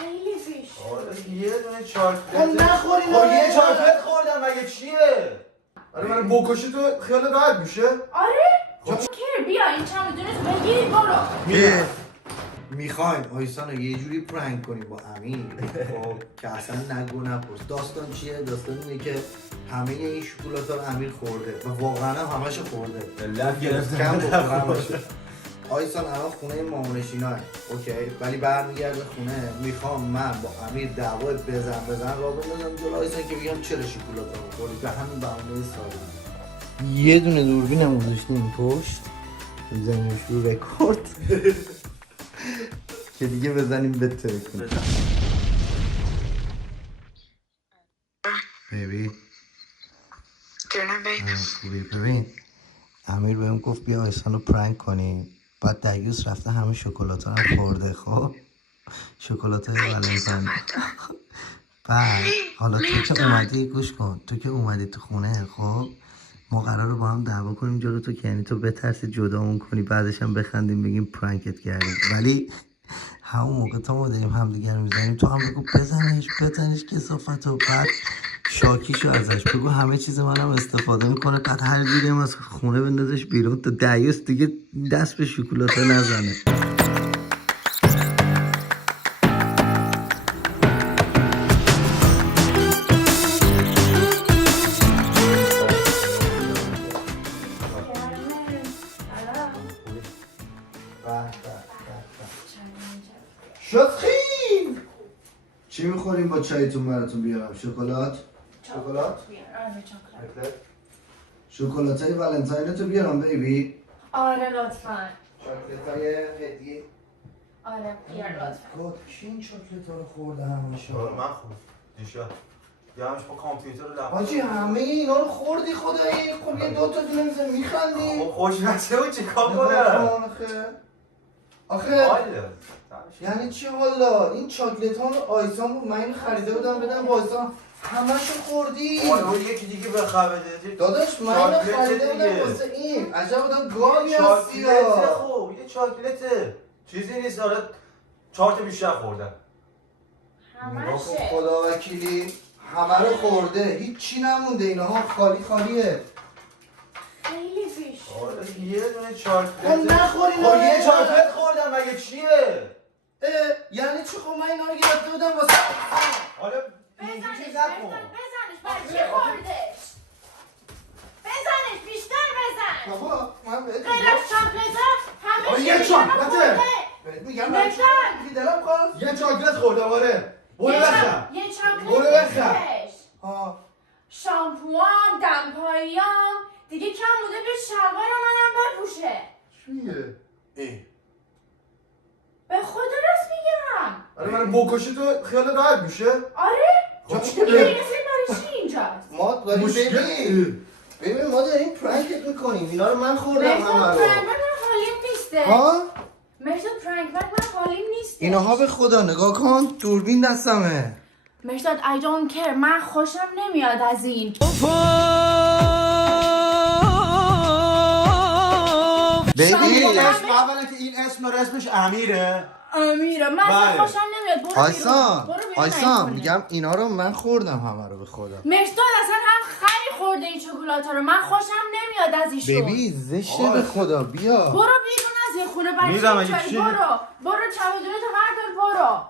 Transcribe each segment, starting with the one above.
خیلی بیش. آره یه دونه چاکلت. خب نخوریم. خب یه چاکلت خوردم مگه چیه؟ آره من بکشی تو خیال راحت میشه؟ آره؟ کر بیا این چند دونه تو بگیری برو. میخوایم آیسان رو یه جوری پرنگ کنیم با امیر خب که اصلا نگو نپرس. داستان چیه؟ داستان اینه که همه این شکلات رو امیر خورده و واقعا هم همش خورده. لب گرفته کم بخورم. آیسان الان خونه مامانشیناه اوکی، ولی برمیگرده خونه. میخوام من با امیر دعوا بزن را بندازم جلو آیسان که بگم چرا شکلات رو خوردی، به همین بهونه ساده. یه دونه دوربین هم گذاشتیم پشت بزنیمش رو رکورد که دیگه بزنیم بتره کنیم. بیبی جونم بیبی. خوبی؟ ببین امیر بهم گفت بیا آیسان رو پرنگ کنیم، بعد دیوس رفته همه شکلات ها هم خورده. خب شکلات های ولنتاین. بعد حالا تو که اومدی گوش کن، تو که اومدی تو خونه خب ما قراره با هم دعوا کنیم جلو تو که یعنی تو بترسی جدامون کنی بعدش هم بخندیم بگیم پرانکت کردیم، ولی همون موقع تا ما داریم همدیگر میزنیم تو هم بگو بزنش کثافتو، بعد شاکیشو ازش بگو همه چیز منم استفاده میکنه، بعد هر جوری هم از خونه بندازش بیرون تا دیوس دیگه دست به شکلاته نزنه. شطخیم چی میخوریم با چایتون براتون بیارم؟ شکلات؟ شکلات؟ شکلات های ولنتاین تو بیارم بیبی؟ آره لطفا. شکلات های هدیه؟ آره بیار لطفا. کی این شکلات ها رو خورده همه آره من خورد دیشب یهمش با کامپیوتر رو لحظه. حاجی همه اینا رو خوردی خدایی؟ خب یه دوتا دونه میزن میخندی؟ خب خوش نسه و چیکار کنم؟ آخه حاله یعنی چی والا؟ این چاکلت ها رو آیسان بود، من اینو خریده بودم بدم با آیسان همشو خوردی؟ آره یکی دیگه بخوابه داداش من اینو خریده بودم واسه این عجب بودم گاوی هستی چاکلته. خوب یه چاکلته چیزی نیست. آره 4 تا بیشتر خوردم. نگاه کن همشه. خدا وکیلی همه رو خورده، هیچی نمونده، اینها خالیه. خیلی بیش. آره یه دونه چاکلت. خب نخوریم. خب یه چاکلت خوردم مگه چیه؟ یعنی چی؟ خب من اینا رو گرفته بودم واسه آره بزنش چیز نکن. برای چی خوردش؟ بزنش بیشتر بزن. بابا من بهت غیر از چاکلتا همه آره، چی یه چاکلته. خورده. میگم بزن. دیگه دلم خواست. یه چاکلت خوردم آره. برو بخرم. یه چاکلت برو بخر. بزنش. ها شامپوان دمپاییام دیگه کم بوده به شلوار منم بپوشه. چیه؟ به خدا راست میگم. آره من بکشی تو خیال راحت میشه؟ آره؟ خب این چیه؟ برای چی اینجاست؟ ما داریم ببین ما داریم پرانکت میکنیم، اینا رو من خوردم مهداد همه رو. پرنگ من حالیم نیسته. ها؟ مهداد پرنگ من حالیم نیسته. اینها به خدا نگاه کن، دوربین دستمه. مهداد I don't care. من خوشم نمیاد از این. بیبی اولا که این اسمش امیره. امیره من بله. خوشم نمیاد. برو آیسان برو بیرون آیسان نکنه. میگم اینا رو من خوردم همه رو به خدا. مهداد اصلا هم خری خورده این شکلاتا رو. من خوشم نمیاد از ایشون. بیبی زشته به خدا بیا. برو بیرون از این خونه برای میرم چی اگه اینجایی؟ چی؟ برو چمدونتو بردار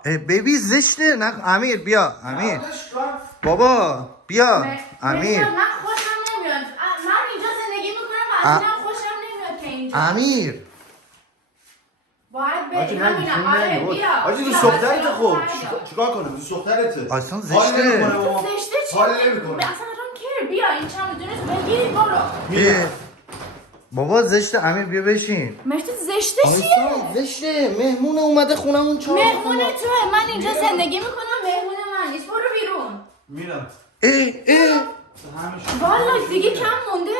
برو. بیبی زشته نه امیر بیا امیر بابا بیا امیر مهداد من خوشم نمیاد. من اینجا زندگی میکنم و از اینم خوشم نمیاد که اینجا. امیر باید بری همینا. آره بیا. آجی بیا، دوست دخترت بیا. خوب چیکار کنم؟ دوست دخترته. آیسان حال زشته. نمی‌کنه با ما. زشته چی؟ حال نمی‌کنه. اصلا الان کر بیا این چمدونتو بگیری برو. بیا. بابا زشته امیر بیا بشین. مهداد زشته چیه؟ آیسان زشته مهمون اومده خونمون چهار مهمون توه. من اینجا زندگی میکنم مهمون من نیست. برو بیرون. میرم. والا دیگه کم مونده.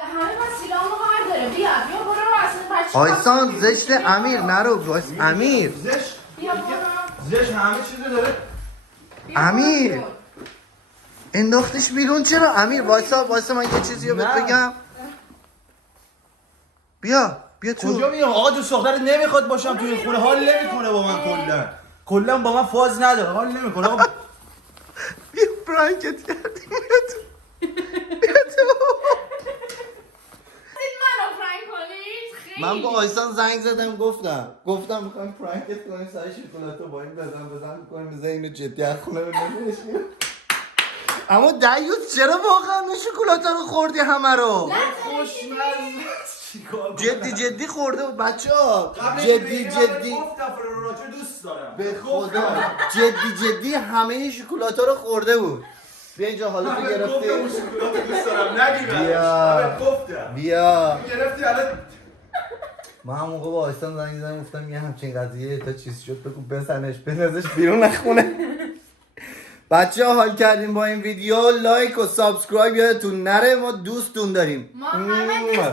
همه وسیله‌امو برداره. بیا برو اصلا بچه. آیسان زشته امیر نرو امیر زشت بیا برو. زشت همه چیزو داره. امیر انداختش بیرون چرا؟ امیر وایسا من یه چیزی رو بهت نه. بگم. بیا تو. کجا میام آقا؟ دوست دخترت نمیخواد باشم توی این خونه. حال نمیکنه با من کلا. کلا با من فاز نداره حال نمیکنه آقا. بیا پرانکت کردیم منو پرنگ کنید خیلی. من با آیسان زنگ زدم گفتم میخوایم پرانکت کنیم سر شکلاتو با این بزن کنیم بزن اینو جدی از خونه بنویش. اما دیوز چرا واقعا شکلاتا رو خوردی همه رو؟ جدی خورده بود بچه ها. جدی گفتم فرورانچو دوست دارم به خدا جدی همه شکلاتا رو خورده بود. بیا اینجا حالا تو گرفتی شکلات دوست دارم نگی بیا. گفتم بیا گرفتی الان ما هم موقع با آیستان زنگ زدم گفتم یه همچین قضیه تا چیز شد بگو بزنش بندازش بیرون نخونه. بچه ها حال کردیم با این ویدیو. لایک و سابسکرایب یادتون نره. ما دوستتون داریم. ما همه دوستون